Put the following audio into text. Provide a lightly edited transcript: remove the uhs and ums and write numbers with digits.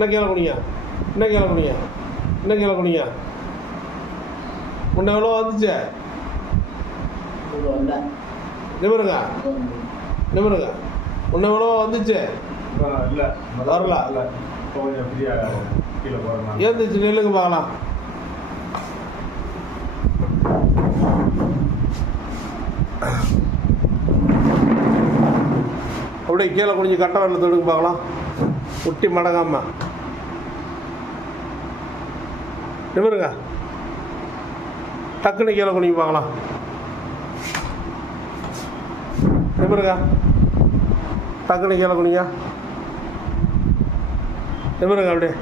இன்னும் கீழே குனிங்க, இன்னும் கீழே குனிங்க, இன்னும் கீழே குனிங்க. முன்ன எவ்வளோ வந்துச்சு? நிமிருங்க, நிமிருங்க. முன்ன எவ்வளோ வந்துச்சு? இல்லை வரல. கொஞ்சம் ஃப்ரீயாக கீழே போகிறேன். ஏந்துச்சு நில்லுங்க பார்க்கலாம். அப்படியே கீழே குனிஞ்சு கட்டை வரல தொடுங்க பார்க்கலாம். முட்டி மடங்காம நிமிருங்க. டக்குன்னு கீழே குனிஞ்சு பார்க்கலாம். நிமிருங்க. டக்குன்னு கீழே குனிங்க. நிமிருங்க அப்படியே.